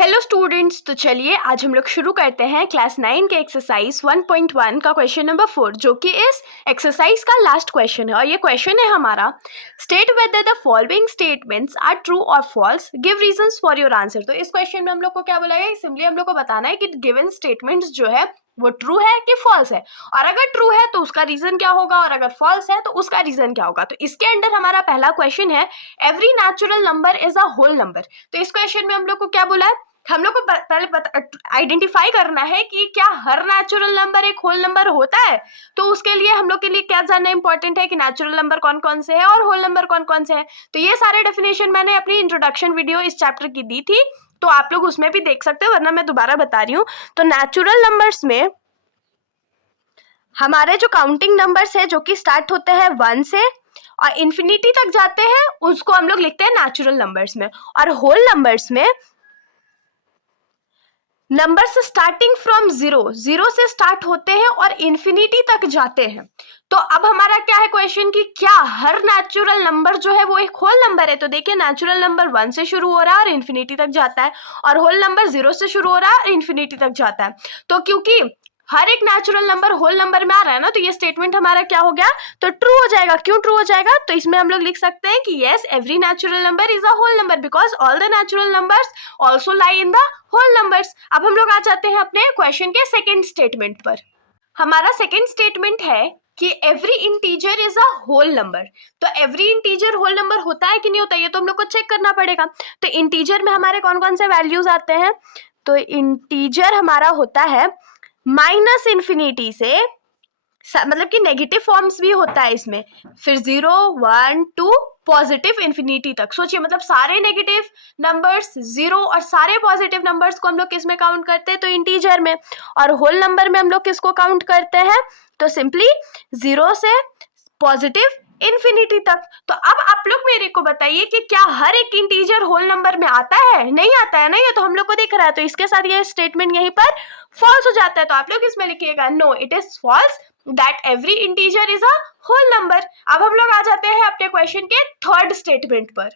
Hello students, तो चलिए आज हम लोग शुरू करते हैं क्लास 9 के एक्सरसाइज 1.1 का क्वेश्चन नंबर 4, जो कि इस एक्सरसाइज का लास्ट क्वेश्चन है। और ये क्वेश्चन है हमारा, state whether the following statements are true और false, give reasons for your answer. तो इस क्वेश्चन में हम लोग को क्या बोला गया, सिंपली हम लोग को बताना है कि गिवन स्टेटमेंट्स जो है वो ट्रू है कि फॉल्स है, और अगर ट्रू है तो उसका रीजन क्या होगा, और अगर फॉल्स है तो उसका रीजन क्या होगा। तो इसके अंदर हमारा पहला क्वेश्चन है, every natural number is a whole number. तो इस क्वेश्चन में हम लोग को क्या बोला है, हम लोग को पहले आइडेंटिफाई करना है कि क्या हर नेचुरल नंबर एक होल नंबर होता है। तो उसके लिए हम लोग के लिए क्या जानना इंपॉर्टेंट है कि नेचुरल नंबर कौन कौन से हैं और होल नंबर कौन कौन से हैं। तो ये सारे डेफिनेशन मैंने अपनी इंट्रोडक्शन वीडियो इस चैप्टर की दी थी, तो आप लोग उसमें भी देख सकते हो, वरना मैं दोबारा बता रही हूँ। तो नेचुरल नंबर्स में हमारे जो काउंटिंग नंबर्स है जो कि स्टार्ट होते हैं 1 से और इन्फिनिटी तक जाते हैं, उसको हम लोग लिखते हैं नेचुरल नंबर्स में। और होल नंबर्स में नंबर्स स्टार्टिंग फ्रॉम जीरो से स्टार्ट होते हैं और इन्फिनिटी तक जाते हैं। तो अब हमारा क्या है क्वेश्चन कि क्या हर नेचुरल नंबर जो है वो एक होल नंबर है। तो देखिए, नेचुरल नंबर 1 से शुरू हो रहा है और इन्फिनिटी तक जाता है, और होल नंबर 0 से शुरू हो रहा है और इन्फिनिटी तक जाता है। तो क्योंकि हर एक नेचुरल नंबर होल नंबर में आ रहा है ना, तो ये स्टेटमेंट हमारा क्या हो गया, तो ट्रू हो जाएगा। क्यों ट्रू हो जाएगा, तो इसमें हम लोग लिख सकते हैं कि yes, every natural number is a whole number because all the natural numbers also lie in the whole numbers. अब हम लोग आ जाते हैं अपने क्वेश्चन के सेकेंड स्टेटमेंट पर। हमारा सेकेंड स्टेटमेंट है कि every integer is a whole number. तो एवरी इंटीजर होल नंबर होता है कि नहीं होता, ये तो हम लोग को चेक करना पड़ेगा। तो इंटीजर में हमारे कौन कौन से वैल्यूज आते हैं, तो इंटीजर हमारा होता है माइनस इन्फिनिटी से, मतलब कि नेगेटिव फॉर्म्स भी होता है इसमें, फिर 0 1 2 पॉजिटिव इन्फिनिटी तक। सोचिए, मतलब सारे नेगेटिव नंबर्स 0 और सारे पॉजिटिव नंबर्स को हम लोग किस में काउंट करते हैं, तो इंटीजर में। और होल नंबर में हम लोग किसको काउंट करते हैं, तो सिंपली 0 से पॉजिटिव इन्फिनिटी तक। तो अब आप लोग मेरे को बताइए कि क्या हर एक इंटीजर होल नंबर में आता है, नहीं आता है ना, ये तो हम लोग को दिख रहा है। तो इसके साथ ये स्टेटमेंट यहीं पर फॉल्स हो जाता है। तो आप लोग इसमें लिखिएगा, no it is false that every integer is a whole number. अब हम लोग आ जाते हैं अपने क्वेश्चन के थर्ड स्टेटमेंट पर।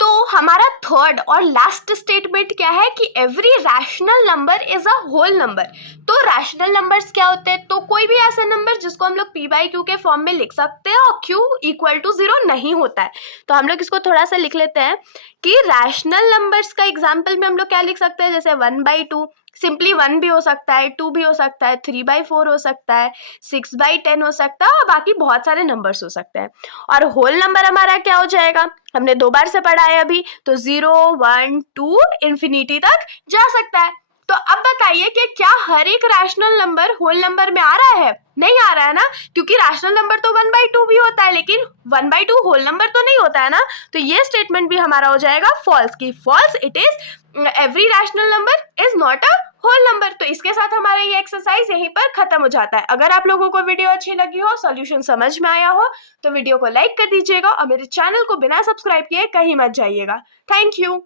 तो हमारा थर्ड और लास्ट स्टेटमेंट क्या है कि every rational number is a whole number. तो रैशनल नंबर्स क्या होते हैं, तो कोई भी ऐसा नंबर जिसको हम लोग p बाई क्यू के फॉर्म में लिख सकते हैं और q इक्वल टू 0 नहीं होता है। तो हम लोग इसको थोड़ा सा लिख लेते हैं कि रैशनल नंबर्स का एग्जाम्पल में हम लोग क्या लिख सकते हैं, जैसे 1/2, सिंपली 1 भी हो सकता है, 2 भी हो सकता है, 3/4 हो सकता है, 6/10 हो सकता है, और बाकी बहुत सारे नंबर्स हो सकते हैं। और होल नंबर हमारा क्या हो जाएगा, हमने 2 बार से पढ़ा है अभी, तो 0 1 2 इन्फिनिटी तक जा सकता है। तो अब बताइए कि क्या हर एक रैशनल नंबर होल नंबर में आ रहा है, नहीं आ रहा है ना, क्योंकि रैशनल नंबर तो 1/2 भी होता है, लेकिन 1/2 होल नंबर तो नहीं होता है ना। तो ये स्टेटमेंट भी हमारा हो जाएगा फॉल्स, की false it is every rational number is not a whole number. तो इसके साथ हमारा ये एक्सरसाइज यहीं पर खत्म हो जाता है। अगर आप लोगों को वीडियो अच्छी लगी हो, सॉल्यूशन समझ में आया हो, तो वीडियो को लाइक कर दीजिएगा और मेरे चैनल को बिना सब्सक्राइब किए कहीं मत जाइएगा। Thank you.